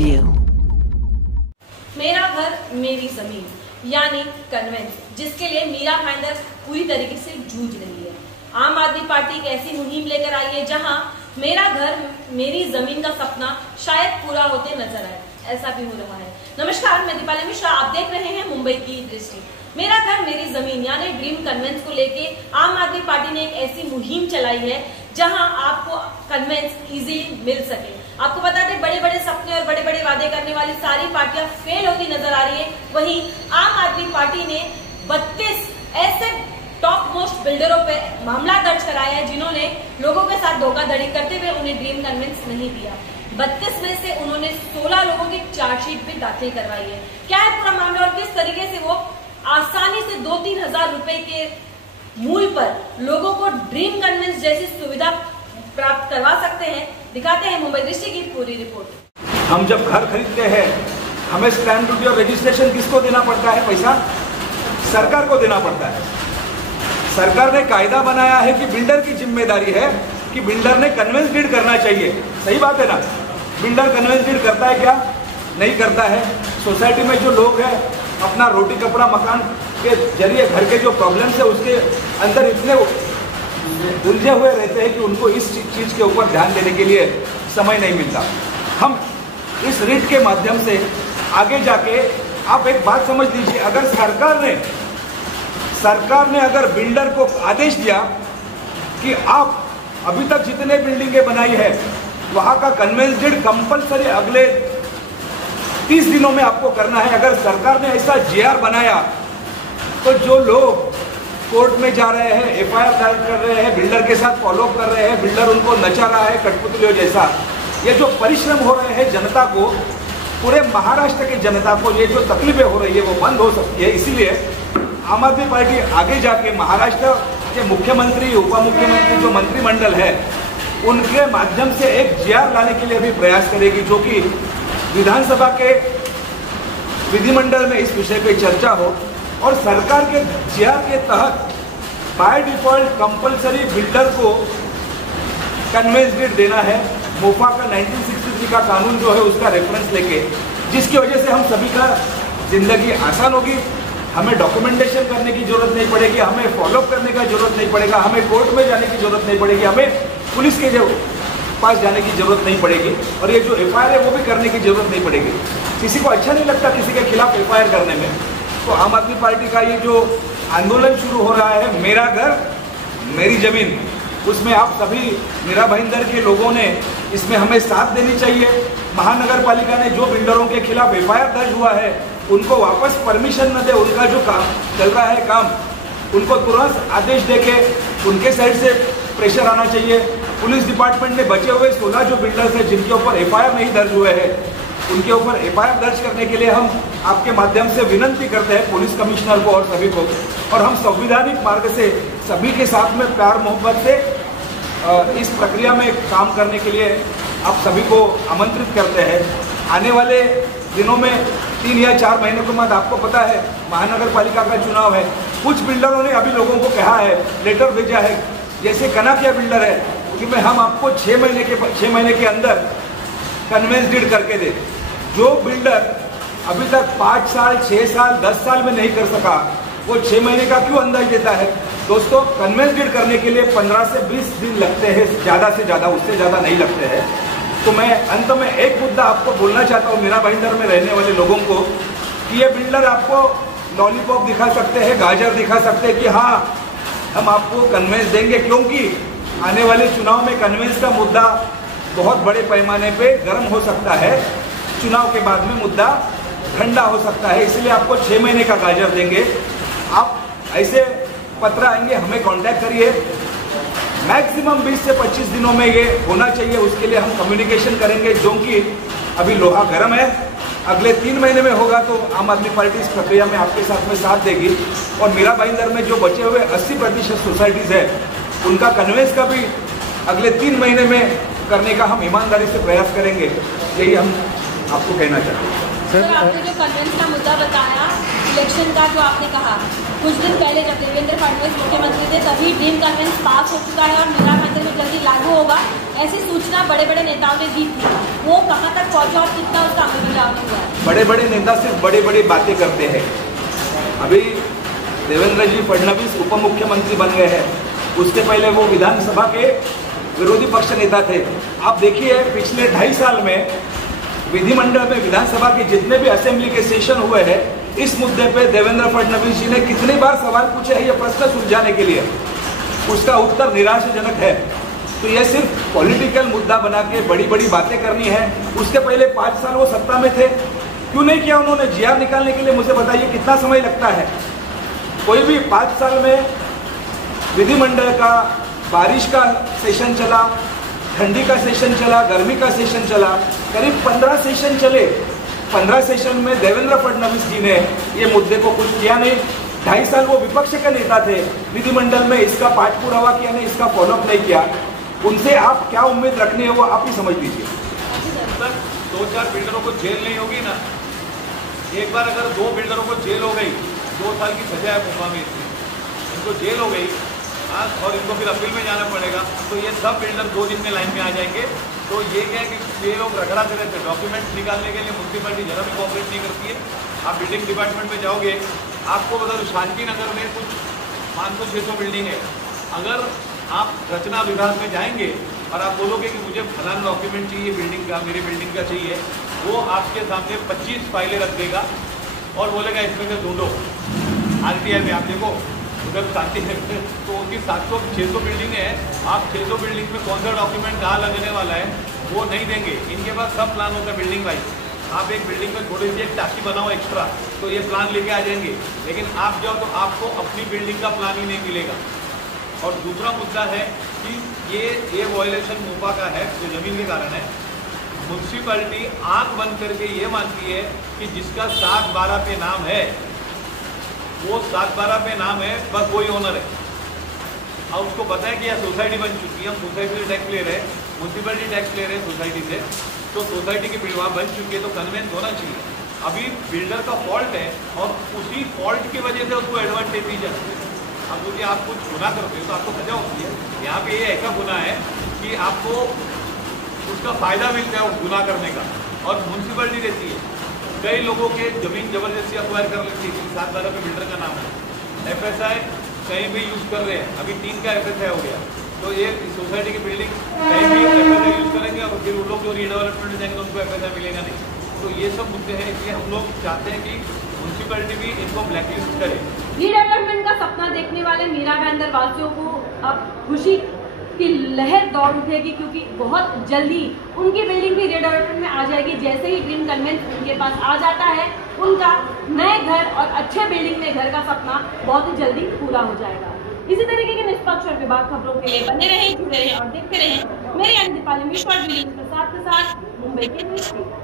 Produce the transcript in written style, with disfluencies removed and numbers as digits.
Preview। मेरा घर मेरी जमीन यानी कन्वेंस, जिसके लिए मीरा भाईंदर पूरी तरीके से जूझ रही है। आम आदमी पार्टी एक ऐसी मुहिम लेकर आई है जहां मेरा घर मेरी जमीन का सपना शायद पूरा होते नजर आए, ऐसा भी हो रहा है। नमस्कार, मैं दीपाली मिश्रा, आप देख रहे हैं मुंबई की दृष्टि। मेरा घर मेरी जमीन यानी ड्रीम कन्वेंस को लेके आम आदमी पार्टी ने एक ऐसी मुहिम चलाई है जहां आपको कन्वेंस इजीली मिल सके। आपको बता दें, बड़े बड़े सपने और बड़े बड़े वादे करने वाली सारी पार्टियां फेल होती नजर आ रही है। वहीं आम आदमी पार्टी ने 32 ऐसे टॉप मोस्ट बिल्डरों पे मामला दर्ज कराया है जिन्होंने लोगों के साथ धोखाधड़ी करते हुए उन्हें ड्रीम कन्वेंस नहीं दिया। 32 में से उन्होंने 16 लोगों की चार्जशीट भी दाखिल करवाई है। क्या है पूरा मामला और किस तरीके से वो आसानी से 2-3 हजार रुपए के मूल पर लोगों को ड्रीम कन्वेंस जैसी सुविधा प्राप्त करवा सकते हैं, दिखाते हैं मुंबई दृष्टि की पूरी रिपोर्ट। हम जब घर खरीदते हैं हमें स्टैंप ड्यूटी और रजिस्ट्रेशन किसको देना पड़ता है? पैसा सरकार को देना पड़ता है। सरकार ने कायदा बनाया है कि बिल्डर की जिम्मेदारी है कि बिल्डर ने कन्वेंस डीड करना चाहिए। सही बात है ना? बिल्डर कन्वेंस डीड करता है क्या? नहीं करता है। सोसाइटी में जो लोग हैं अपना रोटी कपड़ा मकान के जरिए घर के जो प्रॉब्लम्स है उसके अंदर इतने उलझे हुए रहते हैं कि उनको इस चीज के ऊपर ध्यान देने के लिए समय नहीं मिलता। हम इस रिट के माध्यम से आगे जाके आप एक बात समझ लीजिए, अगर सरकार ने अगर बिल्डर को आदेश दिया कि आप अभी तक जितने बिल्डिंगें बनाई है वहां का कन्वेंस डीड कंपलसरी अगले 30 दिनों में आपको करना है। अगर सरकार ने ऐसा जीआर बनाया तो जो लोग कोर्ट में जा रहे हैं, एफआईआर दायर कर रहे हैं, बिल्डर के साथ फॉलोअप कर रहे हैं, बिल्डर उनको नचा रहा है कठपुतलियों जैसा, ये जो परिश्रम हो रहे हैं जनता को, पूरे महाराष्ट्र की जनता को ये जो तकलीफें हो रही है वो बंद हो सकती है। इसीलिए आम आदमी पार्टी आगे जाके महाराष्ट्र के मुख्यमंत्री, उप मुख्यमंत्री, जो मंत्रिमंडल है उनके माध्यम से एक जीआर लाने के लिए भी प्रयास करेगी, जो कि विधानसभा के विधिमंडल में इस विषय पे चर्चा हो और सरकार के जीआर के तहत बाय डिफॉल्ट कंपलसरी बिल्डर को कन्वेंस डीड देना है। मोफा का 1963 का कानून जो है उसका रेफरेंस लेके, जिसकी वजह से हम सभी का जिंदगी आसान होगी। हमें डॉक्यूमेंटेशन करने की जरूरत नहीं पड़ेगी, हमें फॉलोअप करने का जरूरत नहीं पड़ेगा, हमें कोर्ट में जाने की जरूरत नहीं पड़ेगी, हमें पुलिस के पास जाने की जरूरत नहीं पड़ेगी और ये जो एफआईआर है वो भी करने की जरूरत नहीं पड़ेगी। किसी को अच्छा नहीं लगता किसी के खिलाफ एफआईआर करने में, तो आम आदमी पार्टी का ये जो आंदोलन शुरू हो रहा है, मेरा घर मेरी जमीन, उसमें आप सभी मीरा भाईंदर के लोगों ने इसमें हमें साथ देनी चाहिए। महानगर पालिका ने जो बिल्डरों के खिलाफ एफआईआर दर्ज हुआ है उनको वापस परमिशन न दे, उनका जो काम चल रहा है काम, उनको तुरंत आदेश देके उनके साइड से प्रेशर आना चाहिए। पुलिस डिपार्टमेंट ने बचे हुए 16 जो बिल्डर्स हैं जिनके ऊपर एफआईआर नहीं दर्ज हुए हैं उनके ऊपर एफआईआर दर्ज करने के लिए हम आपके माध्यम से विनंती करते हैं पुलिस कमिश्नर को और सभी को, और हम संवैधानिक मार्ग से सभी के साथ में प्यार मोहब्बत से इस प्रक्रिया में काम करने के लिए आप सभी को आमंत्रित करते हैं। आने वाले दिनों में 3 या 4 महीनों के बाद आपको पता है महानगर पालिका का चुनाव है। कुछ बिल्डरों ने अभी लोगों को कहा है, लेटर भेजा है, जैसे कनाकिया बिल्डर है कि मैं हम आपको 6 महीने के अंदर कन्वेंस डीड करके दे। जो बिल्डर अभी तक 5 साल, 6 साल, 10 साल में नहीं कर सका वो 6 महीने का क्यों अंदाज देता है? दोस्तों, कन्वेंस डीड करने के लिए 15 से 20 दिन लगते हैं, ज़्यादा से ज़्यादा, उससे ज़्यादा नहीं लगते हैं। तो मैं अंत में एक मुद्दा आपको बोलना चाहता हूँ मीरा भाईंदर में रहने वाले लोगों को कि ये बिल्डर आपको लॉलीपॉप दिखा सकते हैं, गाजर दिखा सकते हैं कि हाँ हम आपको कन्वेंस देंगे, क्योंकि आने वाले चुनाव में कन्वेंस का मुद्दा बहुत बड़े पैमाने पे गर्म हो सकता है। चुनाव के बाद में मुद्दा ठंडा हो सकता है, इसलिए आपको 6 महीने का गाजर देंगे। आप ऐसे पत्र आएंगे, हमें कांटेक्ट करिए। मैक्सिमम 20 से 25 दिनों में ये होना चाहिए, उसके लिए हम कम्युनिकेशन करेंगे, जो कि अभी लोहा गर्म है। अगले 3 महीने में होगा तो आम आदमी पार्टी इस प्रक्रिया में आपके साथ देगी और मीरा भाईंदर में जो बचे हुए 80% सोसाइटीज़ है उनका कन्वेंस का भी अगले 3 महीने में करने का हम ईमानदारी से प्रयास करेंगे। यही हम आपको कहना चाहते हैं। सर, आपने जो कन्वेंस का मुद्दा बताया, इलेक्शन का जो आपने कहा, कुछ दिन पहले जब देवेंद्र फडणवीस मुख्यमंत्री थे तभी ड्रीम कन्वेंस पास हो चुका है और मीरा भाईंदर में जल्दी लागू होगा, ऐसी सूचना बड़े बड़े नेताओं ने दी थी। वो कहाँ तक पहुँचा और कितना उसका बड़े बड़े नेता सिर्फ बड़ी बड़ी बातें करते हैं। अभी देवेंद्र जी फडणवीस उप मुख्यमंत्री बन गए हैं, उसके पहले वो विधानसभा के विरोधी पक्ष नेता थे। आप देखिए पिछले 2.5 साल में विधिमंडल में विधानसभा के जितने भी असेंबली के सेशन हुए हैं, इस मुद्दे पे देवेंद्र फडणवीस जी ने कितनी बार सवाल पूछे हैं ये प्रश्न सुलझाने के लिए, उसका उत्तर निराशाजनक है। तो ये सिर्फ पॉलिटिकल मुद्दा बना के बड़ी बड़ी बातें करनी है। उसके पहले 5 साल वो सत्ता में थे, क्यों नहीं किया उन्होंने? जीआर निकालने के लिए मुझे बताइए कितना समय लगता है? कोई भी 5 साल में विधिमंडल का बारिश का सेशन चला, ठंडी का सेशन चला, गर्मी का सेशन चला, करीब 15 सेशन चले। 15 सेशन में देवेंद्र फडणवीस जी ने ये मुद्दे को कुछ किया नहीं। 2.5 साल वो विपक्ष के नेता थे, विधिमंडल में इसका पाठ पुरावा किया नहीं, इसका फॉलोअप नहीं किया। उनसे आप क्या उम्मीद रखनी है वो आप ही समझ लीजिए। 2-4 बिल्डरों को जेल नहीं होगी ना। एक बार अगर 2 बिल्डरों को जेल हो गई, 2 साल की सजा है मुंबई में, इनको जेल हो गई और इनको फिर अपील में जाना पड़ेगा, तो ये सब बिल्डर 2 दिन में लाइन में आ जाएंगे। तो ये क्या है कि ये लोग रगड़ाते रहते हैं। डॉक्यूमेंट्स निकालने के लिए म्यूनसिपलिटी जरा भी कोऑपरेट नहीं करती है। आप बिल्डिंग डिपार्टमेंट में जाओगे, आपको बता दो शांति नगर में कुछ 500-600 बिल्डिंग है। अगर आप रचना विभाग में जाएंगे और आप बोलोगे कि मुझे फलाना डॉक्यूमेंट चाहिए बिल्डिंग का, मेरी बिल्डिंग का चाहिए, वो आपके सामने 25 फाइलें रख देगा और बोलेगा इसमें से ढूंढो। RTI में आप देखो उधर शांति है, तो उनकी 700-600 बिल्डिंग है। आप 600 बिल्डिंग में कौन सा डॉक्यूमेंट कहाँ लगने वाला है वो नहीं देंगे। इनके पास सब प्लान होता है बिल्डिंग वाइज। आप एक बिल्डिंग में थोड़ी सी एक टाकी बनाओ एक्स्ट्रा, तो ये प्लान लेके आ जाएंगे। लेकिन आप जाओ तो आपको अपनी बिल्डिंग का प्लान ही नहीं मिलेगा। और दूसरा मुद्दा है कि ये वॉयलेशन मोपा का है जो जमीन के कारण है। म्यूनसिपैलिटी आंख बंद करके ये मानती है कि जिसका 7/12 पे नाम है वो 7/12 पे नाम है, बस वही ओनर है। और उसको पता है कि यह सोसाइटी बन चुकी है, हम सोसाइटी से टैक्स ले रहे हैं, म्यूनसिपैलिटी टैक्स ले रहे हैं सोसाइटी से, तो सोसाइटी की वहाँ बन चुकी है, तो कन्वेंस होना चाहिए। अभी बिल्डर का फॉल्ट है और उसी फॉल्ट की वजह से उसको एडवांटेज दी जाती है। अब क्योंकि आप कुछ गुनाह करते हो तो आपको सजा होती है। यहाँ पे ये ऐसा गुनाह है कि आपको उसका फायदा मिलता है उस गुनाह करने का, और म्यूनसिपैलिटी रहती है। कई लोगों के जमीन जबरदस्ती अक्वायर कर लेती है, 7/12 पे बिल्डर का नाम है। FSI कहीं भी यूज़ कर रहे हैं, अभी 3 का FSI हो गया, तो ये सोसाइटी की बिल्डिंग कहीं भी FSI यूज़ करेंगे और फिर उन लोग जो रीडेवलपमेंट जाएंगे तो उनको FSI मिलेगा नहीं। तो ये सब मुद्दे हैं, इसलिए हम लोग चाहते हैं कि म्यूनसिपैलिटी भी इनको ब्लैकलिस्ट करे। रीडेवलपमेंट का सपना देखने वाले मीरा भाईंदर वासियों को अब खुशी की लहर दौड़ उठेगी, क्योंकि बहुत जल्दी उनकी बिल्डिंग भी रीडेवलपमेंट में आ जाएगी। जैसे ही ड्रीम कन्वेंस उनके पास आ जाता है, उनका नए घर और अच्छे बिल्डिंग में घर का सपना बहुत ही जल्दी पूरा हो जाएगा। इसी तरीके के निष्पक्ष और विभाग खबरों के लिए बने रहें, जुड़े रहें और देखते रहें मेरे यानी दीपाली के साथ मुंबई के न्यूज़।